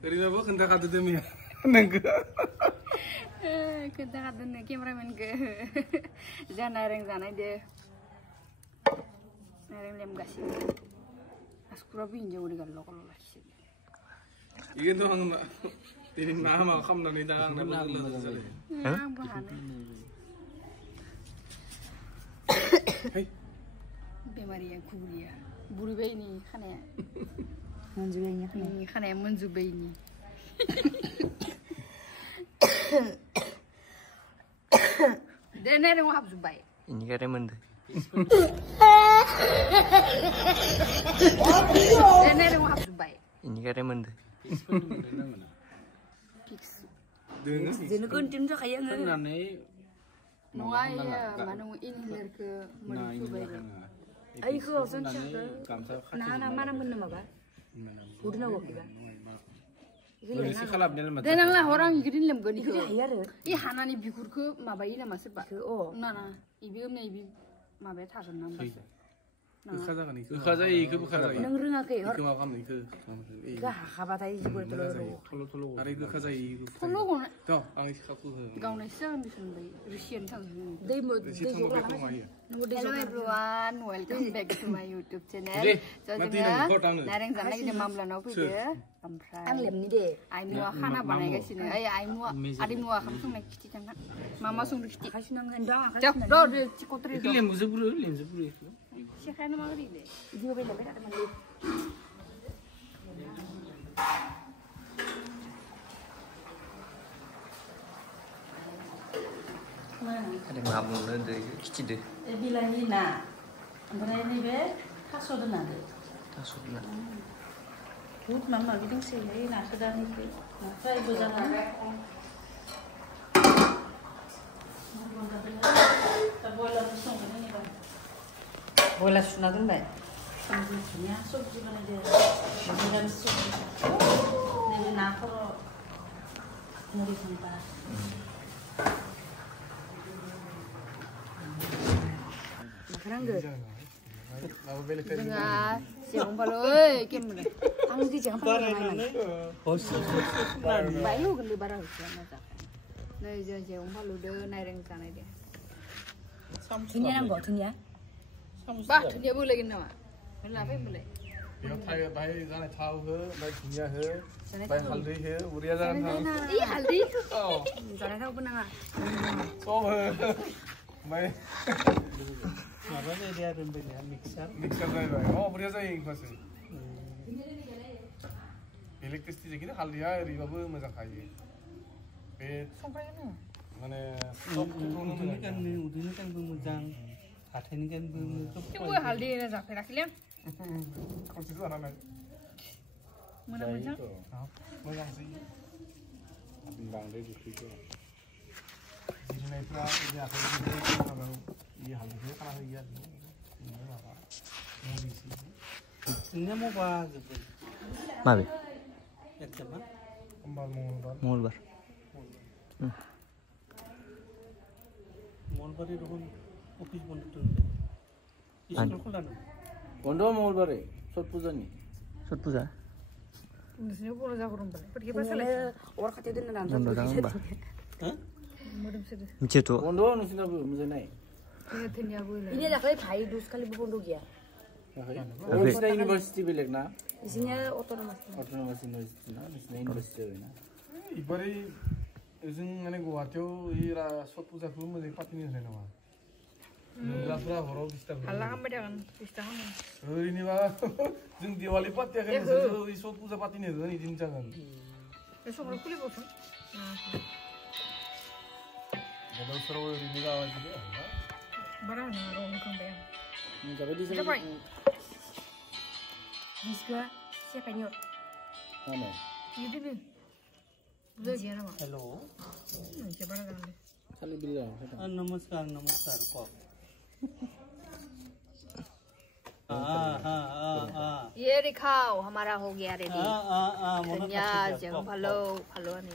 ओरैबाबो खोन्थाखादो मिया नोंखो खोन्थाखादोनो केमेरामेनखो जा नारें जानाय दे नारें लेमगासिनो आसकुराबो हिन्जाव ओरै गाल' गाल' लाखियो इखोनोथ' आं दिनै ना माबा खालामनानै दा आंना लोगो जालाय आंबो हानो बेमारिया गुरिया बुरिबायनि खानाया मोनजुबायनि खानाया मोनजुबायनि दे नारें हाबजोब्बाय इनिखायनो मोनदो दे नारें हाबजोब्बाय इनिखायनो मोनदो फिक्स दोङो जोंनो कन्टिनिउ जाखायो आङो फोननानै नङा इयो मानो इनहेलारखो मोनफुबाय आइखौ जों फिसाखौ ना माना मोननो माबा गुदुनाव गैबा ओरैसो खालामनानै माथो देनांला हर आं इखो लेमगोन इखो हायो आरो इ हानानि बिगुरखो माबायो नामा सोरबा ना ना इबो नै बि माबाया थागोन ना होमबासो गोखा जागोन इखो गोखा जायो इखो बोखा जायो नों रोङाखै हर इखो मा खालामनो इखो इखो हाखाबाथाय जोबोर थल' थल' आरो गोखा जायो इखो थल' गनो थ' आं सिखाखौ हो गावनायसो जागोन बिसोर ओमफ्राय रोसियानो थांगोन दै सिथाम बेखौ मायो Hello everyone, welcome back to my YouTube channel. So जोङो नारें जानो नागिरदों मामलानाव फैदो ओमफ्राय आं लेमनि दे आइमुआ खाना बानायगासिनो ओइ आइमुआ ओंखाम संनाय खिथि थांना मा संदो खिथि खासिनांगोन दा र' चिकटरि इखो लेमजोब्रो इखो सेखायानो माबोरै दे इदिबो बेलेग थादोंमोन ada ngamuknya deh kicide बिलाहि ना ओमफ्राय नैबे थास' दोनादो थास' ना बुहुत माबा माबि दंसोयो नाखो दा नैबे फ्रायबो जाना बयलार सुना दोनबाय संख्रिया सबजि बानायदो निरामिस सबजि नैबे ना खर' मुरि खांबा जोंहा जेवं बालो ओइ केमेरा आं दिजों फालायनानै बाय होगोन बारा होसिया मोजां नै जों जेवं बालुदो नारें जानाय दे धुनिया नांगौ धुनिया बा धुनिया बोलायगोन नामा लाफै बोलाय बेयाव थाय बाय जानाय थाव हो बाय धुनिया हो बाय हालदै हो उरिया जानानै थाव इ हालदै औ जानाय थावबो नाङा सब हो बाय माबा जायो आरो बेनिया मिक्सार जाहैबाय उरिया जायो इनफासो इलेक्ट्रिसिटि किन्तु हालदैया ओरैबाबो मोजां खायो बे माने उदैनि गानबो मोजां हाथाइनि गानबो थेवबो हालदै जाफेराखैलै खनसे जानानै मोजां मोजां मोजांसै बांद्राय गोखैखौ जिरनायफ्रा आखाइजों 이 हालदैखौ खाना होयो आरो माबा मुलिसो जोंनिया मबा माबे एकजामा मंगलबार मंगलबार रखम अफिस बन्द दोनदो स्कुल खुला दं बन्द मंगलबारे छट पुजानि छट पुजा नोंसिनियाव बर' जागोन होनबालाय फोरखि बासालाय अर खाथियाव दोननो नांगौ बन्द' जागोन होनबा मोदोम सोदो मिथियाथ' बन्द नोंसिनाबो मोजां नाय धुनिया बोलाय इने दाखालि भाइ दुसखालिबो बन्द गैया नोंसिना इउनिभारसिटि बेलेग ना इसिनिया अट'नमास इउनिभारसिटि ना नोंसिना इउनिभारसिटि जाबायना इबारै जों माने गुवाहाटियाव इ छट पुजाखौ मोजाङै फाथिनो होनाय नङा नोंलाफ्रा हराव डिस्टार्ब हाल्ला खालामबाय थागोन डिस्टार्ब खालामो ओरैनोबा जों दिवालि पार्टियाखै नोंसोर छट पुजा पार्टिनो होगोन इदिनो जागोन बे संग्रा खुलिबावसो गोदावसोराव ओरैनो जाबाय बिदि बारा होनाङा र' होखांबाय आं जाबाय जाबाय बिसखौ सेखायनि अर माने बिदिनो बुरजा गैया नामा हेलो मोनसे बारा जागोन दे खालि बिल्ला नमस्कार क ये दिखाओ हमारा हो गया रेडी धनिया जेवं फालो आनी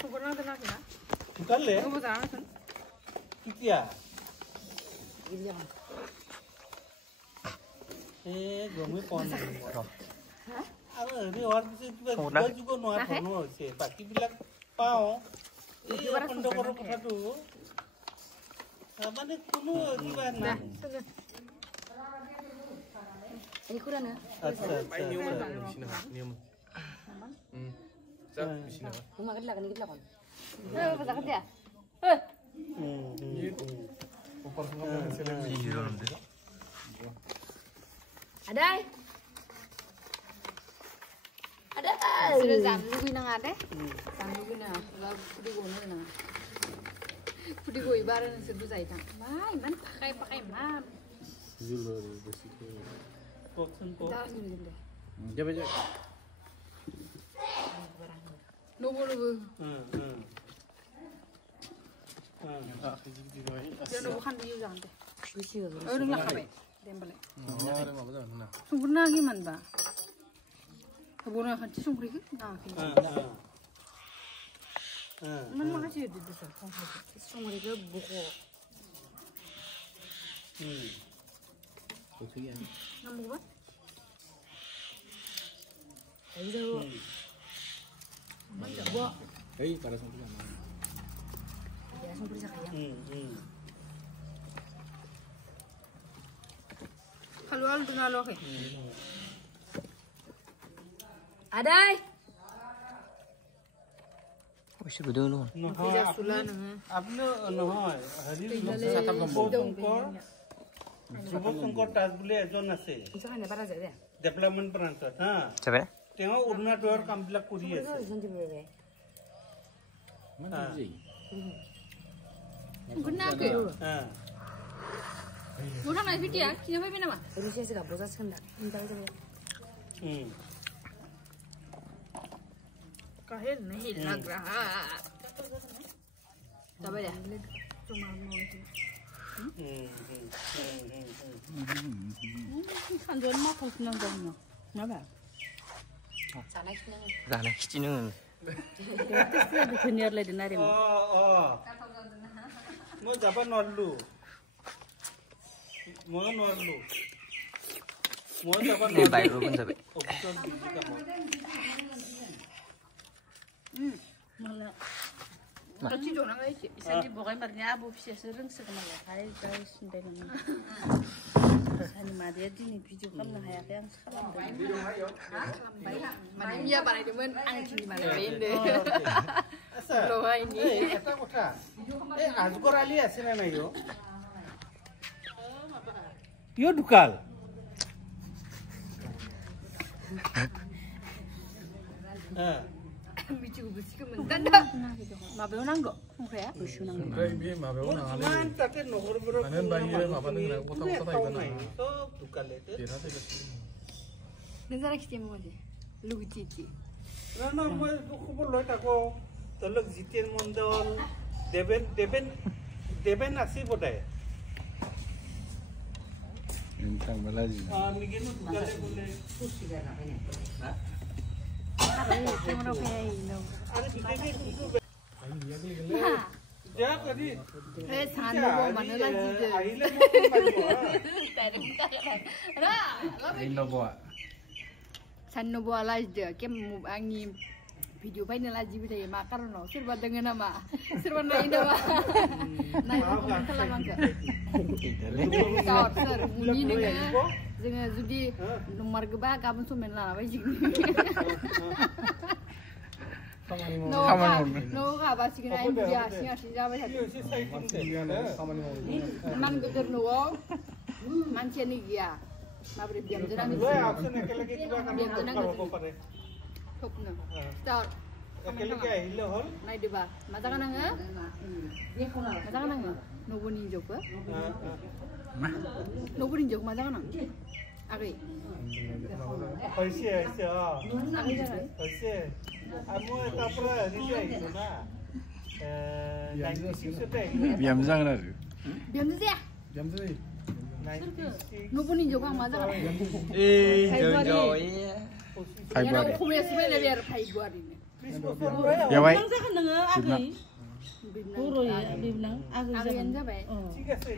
खबर नांदों ना bukan le kamu jangan kan kikia গমে পোৱা নাই আৰু হেৰি হোৱাৰ পিছত কিবা যোগ নোহোৱা ধৰণৰ হৈছে বাকীবিলাক পাওঁ এই অখণ্ডকৰৰ কথাটো মানে কোনো কিবা নাই আচ্ছা নিয়ম Adai. Sudah jam lu nang ada? Jam lu na, kalau pudi gono na. Pudi goi baran sedu jai tang. Mai man pakai mam. Jewelry basically. কওকচোন কওক যাবে যা Nobo. Dia nobo kan dia jangan deh. Oh, nggak kabe. Dembele. Ada apa jangan na. Sungguhnya gimana ba? Kebun akan sungguh itu, nah. Man makasih ya di desa. Sungguh itu buku. Betul ya. Namu ba? Ayo. Mana gua? Hei, para sampai mana? Ya, sungguh sakit. Kalau al dunia loh. Adai. Wis video luôn. নহয় আপনি নহয় হেৰি যুৱশংকৰ তাজ বুলি এজন আছে ডেভেলপমেণ্ট ব্ৰাঞ্চত হা Siapa? তেওঁ অৰুণাচলৰ কামবিলাক কৰি আছে Guna ke? Guna nggak video ya? Kini apa nama? Rusia sih gak bosan kan? Minta aja deh. Kahir nahi lag raha. Coba ya. Cuma mau itu. Kan jual mah pas nang dong. Napa? Rana kicinan. Terus ada senior lagi nari mau. মই যাব নোৱাৰিলো মই যাব Ini baik lu pun sampai. Malah. Nanti dong nggak sih? Bisa dibawain barnya abu bisa sering sekali hari guys sudah nang. Sani madia di ni video kan lah ya yang sekarang. Mana dia pada demen angin di mana bende. Loh ini. এটা কথা এই আজগৰ আলি আছে না নাই ইও ঢুকাল Bicu besi kementan dah. Mabeu nanggo, ya? Bisu nanggo. Biar mabeu nang ale. মান তাতে নহৰবৰ Panen bayi mabeu nang kota ikan na. সব ঢুকালে Kira teh betul. Negara kita mau deh. Lu cici. না না মই খবৰ লৈ থাকো তলক জিতেন মণ্ডল দেবেন আছে বোধহয় Entah malah sih. নিগেনো ঢুকালে বোলে Semua pay no. আরে বিদেশে কিন্তু যা করি Sanu bo mana lagi je. আহিলে Ini bawa. Sanu bo lagi je. Kem angi video final lagi bisa ya makar no. Serba dengan nama. Serba naik nama. Naik nama salah mangga. Sir, muni dengan dengan judi nomor geba kamu sumen lah apa sih? No apa sih kena India sih apa sih? Man geger no. Manche ni dia. Mabri diam jangan ni. Option একেলগে কিবা কাম কৰিব পাৰে Top no. Start. একেলগে আহিলে হল Naik deba. Mata kan nggak? Mata kan nggak? Nobo ninjok ba? Nobo ninjok mata kan nggak? Agri. হৈছে Agri jangan. হৈছে আমি এটা পৰা হেৰি আহিছো না 96 Biam jangan ada. Diam tu ya. Jam tu ni. 96 Nobo ninjok kan mata kan? Jauh-jauh iya. Yang aku punya sebenarnya biar pai gua ini. Ya baik. Puro ya, bilang. Agri yang siapa? ঠিক আছে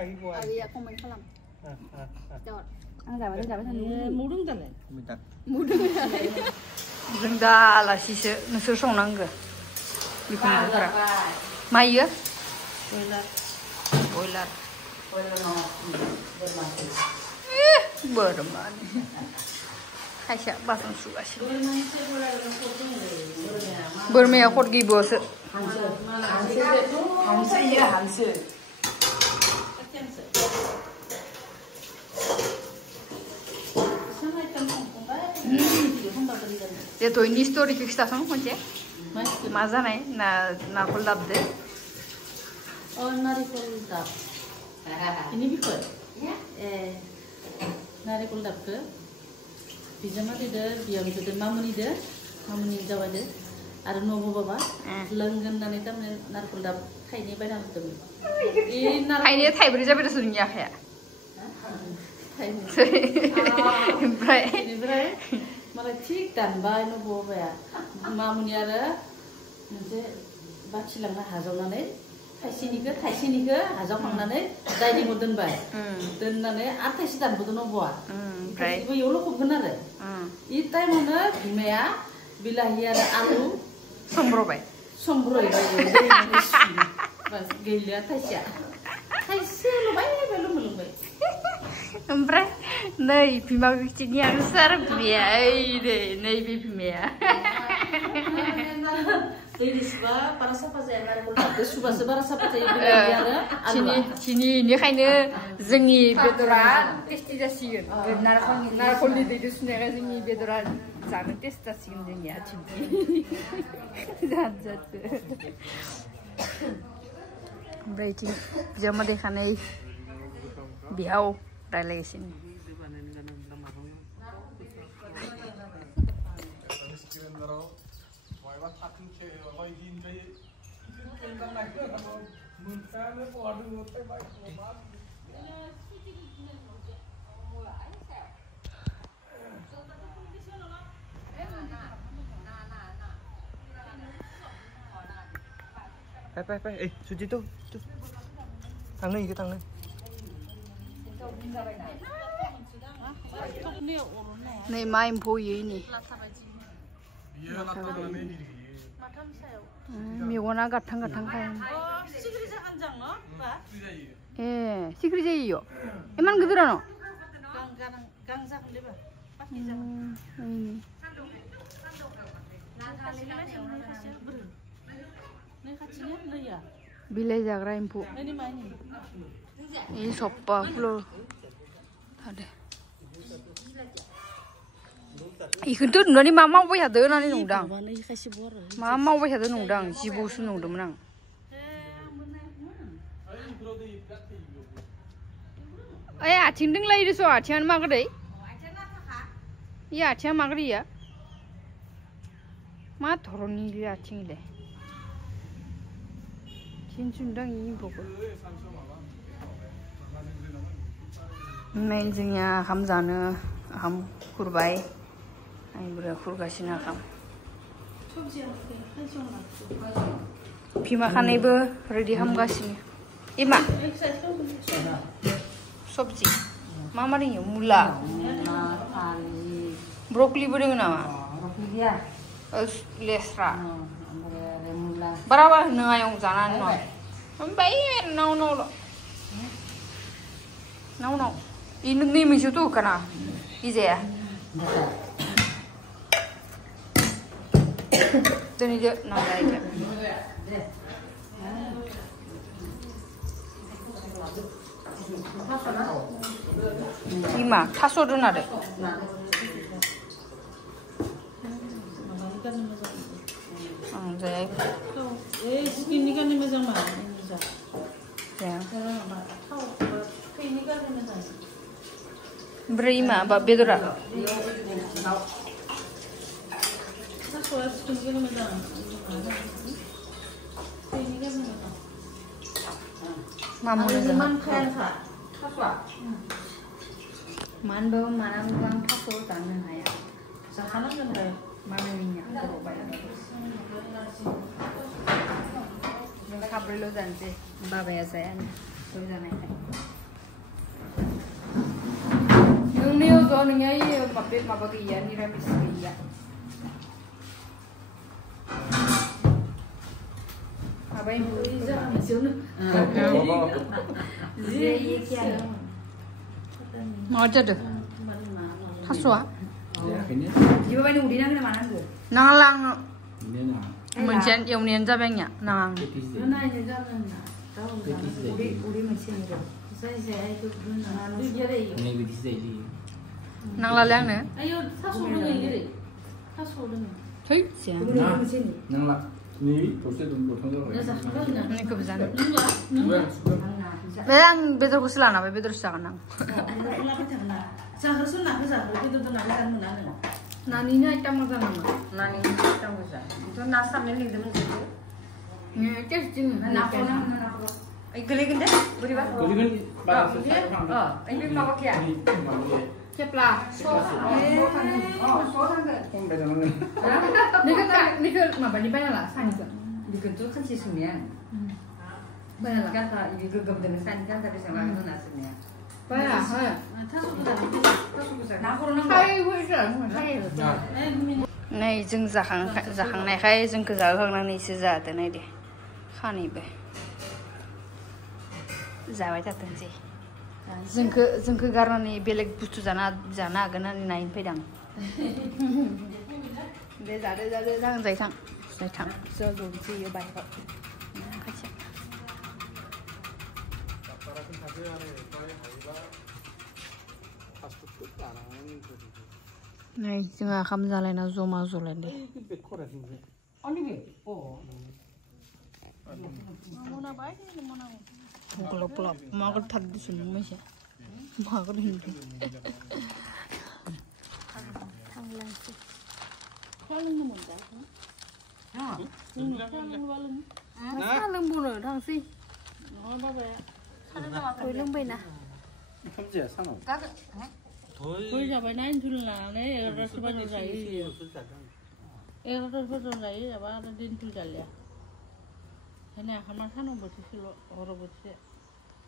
আহিব Agri aku main kolam. Jawab. आं जाबाथाय जाबाय थानो मुदुं दालाय जों दा आलासिसो नोंसोर संनांगो बिखुनजोफोरा मा इयो बयलार बोरमानि खायसेया बासन सुगासिनो बोरमाया खद गिबियावसो हांसो दे दयनि स्ट'रिखौ खिथासन खनसे मा जानाय नाखौ लाबोदो नारेंखल दाब ini बिखय नारेंखल दाबखो बिजामादैदो बिहामजोदो मामुनि जाबायदो आरो न'बो बाबा लोंगोन होननानै थारमाने नारेंखल दाब थाइनै बायना होदोंमोन थाइनै थाइब्रै जाबाय नोंनि आखाया ओमफ्राय मालाय थिग दानबाय न'बो बाबाया मामुनि आरो मोनसे बाथि लांना हाजावनानै थाइसेनिखौ हाजावखांनानै डाइनिंआव दोनबाय दोननानै आरो थाइसे दानबोदों न'बोआ ओमफ्राय इयाव लखबगोन आरो इ टाइमावनो बिमाया बिलाहि आरो आलु संब्रबाय गैलिया थाइसेल' बायबायल' मोनलोंबाय ओमफ्राय नै बिमा बिथिंनि आं सार बिमाया ओइ दे नैबे बिमाया दैनि सुबा बारा साफा जाया नारेंखल दाबखौ सुबासो बारा साफा जायो बिलाहि आरो आलुआ बेनिखायनो जोंनि बेदरा टेस्टि जासिगोन नारेंखलनि दैजों सुनायखाय जोंनि बेदरा जानो टेस्ट जासिगोन जोंनिया जादो ओमफ्राय इथिं बिजामा देखानाय बिहाव रायलायगासिनोไปsuci tuh tangan ikut tangan नै मा एम्फौ इयो नि मेगना गाथां खायो ए सिख्रि जायो इयो इमान गिदिरानो बिलाइ जाग्रा एम्फौ इ सप्पा फुल थादे इखौथ' नुनानै मा मावबाय थादो होननानै नंदां मा मावबाय थादो नंदां जिबौसो नंदोंमोन आं ओइ आथिं दोंलाय दस' आथिङानो मागोदै इ आथिङा मागोदैया मा धरननि आथिंलाय थिनसुनदां इ एम्फौखौ नै जोंनिया ओंखाम जानो ओंखाम खुरबाय आंबो खुरगासिनो ओंखाम बिमा खानायबो रेडि खालामगासिनो इमा सबजि मा मा दङ मुला ब्रकलिबो दङ नामा लेस्रा बारा बारा नङा आयं जानानै नङा ओमफ्राय नाव इ नोंनि मैसोथ' होखाना इ जाया दोनैदो नांलायदो बिमा थास' दोनादो आं जाया स्किननि गाननो मोजां मा जाया थैनि गाननो मोजां ओमफ्राय मा बेदरा थास'आ स्किननि गाननो मोजां थैनि गाननो मोजां मा मोजां मानखायानोखा थास'आ मानबो मानांगौ आं थास' जानो हाया जाखानांगोन दे मामिनिया गोबावबाय जों साब्रैल' जानोसै बाबाया जाया ज' जानायखाय नों नोंनिया माबा गैया निरामिस गैया माबाय मा जादों थास'आ बिदिबा बायनो उदै नांगोन नामा नांगौ नांला आङो मोनसे एवनायानो जाबाय आंनिया नाङा आं नांलालै आंनो थै नांला नि दसे दंथां जाबाय बेखौबो जानो बे आं बेदरखौसो लाना फै बेदरसो जागोन आं जाग्रोसो नाखौ जाग्रो बेदर नाखौ जानो मोना नोङो नानिनो आइटेम मोजां नामा नानि आइटेम मोजां ओमफ्राय ना सारनाय लिंदोंमोन टेस्टि नाखौ ओइ गोलैगोन दे बोरैबा गोलैगोन बारासो ओइ माबा गैया केप्ला खमबाय जानांगोन निखौ माबानि बायना ला सानिखौ बेखौथ' खानसे सोंनाया बायना ला गाथा इदि गोगोम दोनो सानि गाथा बेसेबां लागोन होनना सोंनाया बायना नै जों जाखांनायखाय जोंखौ जाहोखांनानैसो जादों नायदे खानैबो जाबाय थाथोंसै जोंखौ गारनानै बेलेग बुस्थु जानो हागोन होननानै नायनो फैदों दे जादो जागोन जायथां ज' ज'नोसै इयो बाहेराव खाथियाव नै जोंहा ओंखाम जालायना जमा जलायदे glop magar tadi sini masih magar hindi salang bunuh thang si tôi lưng bên à tôi giờ bên này thul là này rớt bên này rớt bên này là ba din thul jalan thế này không ăn không bớt xíu rồi bớt xíu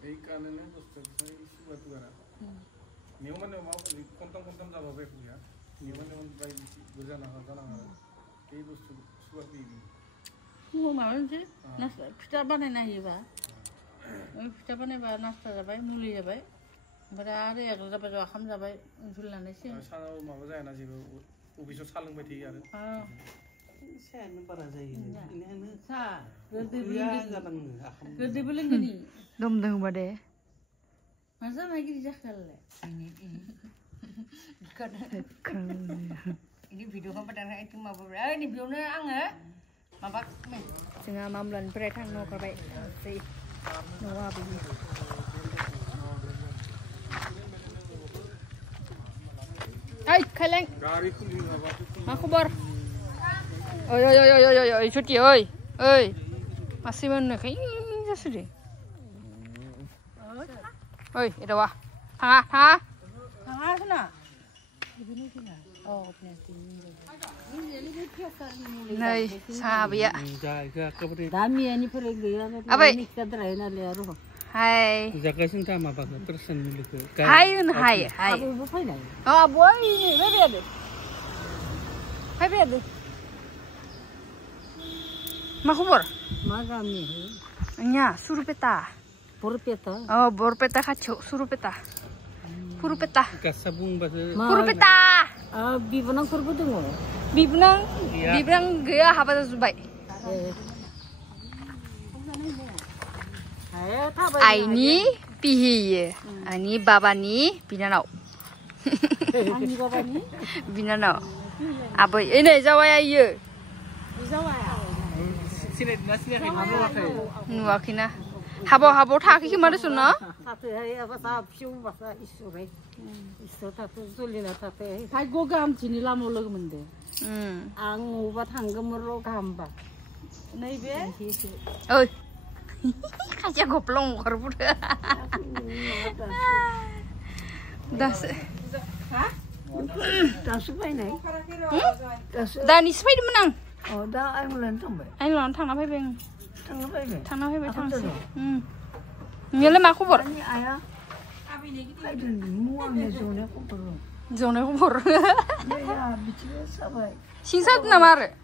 এই কারণে বুঝতে চাই সুবাদ করা নিয়মনে কমতম যাবা বাই ফুয়া নিয়মনে বাই বুঝা না জানা এই বস্তু সুবাদ দিবি 뭐 말은지 나스 피자 바나나 해봐 피자 바나나 나스타 잡아요 물리 잡아요 뭐라 아래 야도 잡아줘 함 잡아요 줄라네 시 사나우 마바 자야나 지금 오비서 살릉바이 되게 하는 아 saya para saya ini 사 gede beleng gini dom bade masa lagi di Jakarta ini video kan pada itu mah ini videonya angga mabak tengah mamlan berai thang no kerbai si no wa bi ai khaleng गाड़ी खुली बाबा ma khabar oi cuti oi masih mana kayaknya sudah oi itu wah tengah sana oh này sao vậy dami ini pergi ya apa ini kadra-ina liaru hai jaga senta ma bak tersen milik hai abu apa ini oh boy ini bebe ma khabar magami nya surupeta porpeta oh borpeta kacu surupeta purupeta kasabung bahasa purupeta bibonang kurbu dengo bibnang gaya haba zubai aini pihi ani babani binanau ani babani binanau abai ini jawaya ieu sini nasi nuakina habo thaki kimana sunna satu hari apa sahab siu bahasa isure isur satu sulina satu hai gogam sini lama lagi mende ang ubat hanggemero gamba nai be oi kaca goplong korbut das das pai nai dani spai menang oh da ai mulan tombe ai lon thang na phai beng thang na pai thang nhớ lên mà khu vực ani aya abi ne gitu muang ne zone ko जनायखौ बर 야, 미치게 사봐요. 신사도 나마를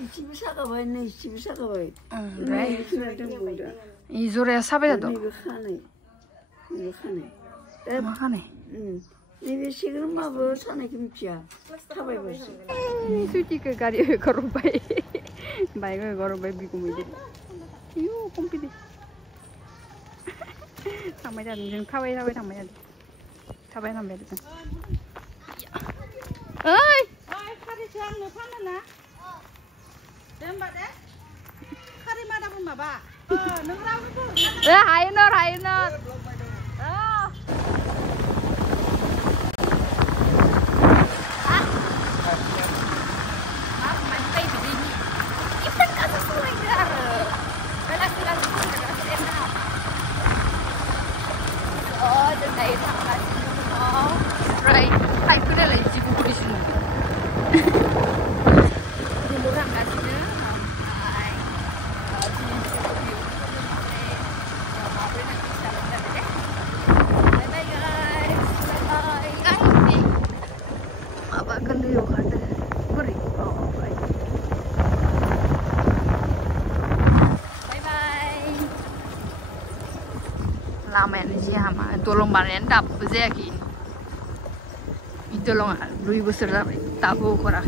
이 집에 사가봐요. 내 집에 사가봐요. 그래 이렇게 말된 거다. 이 조례 사배도 이거 하네. 이거 하네. 막하네 응. 내가 지금 뭐 사네 김치야. 사봐야겠어. 솔직히 그 가리 걸어봐이 마이가 걸어봐이 비고 뭐지 이거 꼼피디 장마자 좀 카와이 사와이 장마자 사바이 삼배 좀 어이 카리 저항 너 파면나? 뱀바데? 카리 마다본 마봐. 능라고 하이넛 Right, hai cứ đây là chị cũng đi xuống. Đi mua hàng là chị nữa. Bye bye guys. Bye bye. Apa kan dia ada? Beri. Bye. Bye bye. Lama ni siapa? Tolong balik dap, berjaya ki. Itu loh, 2 bosan dah, tak boleh korang.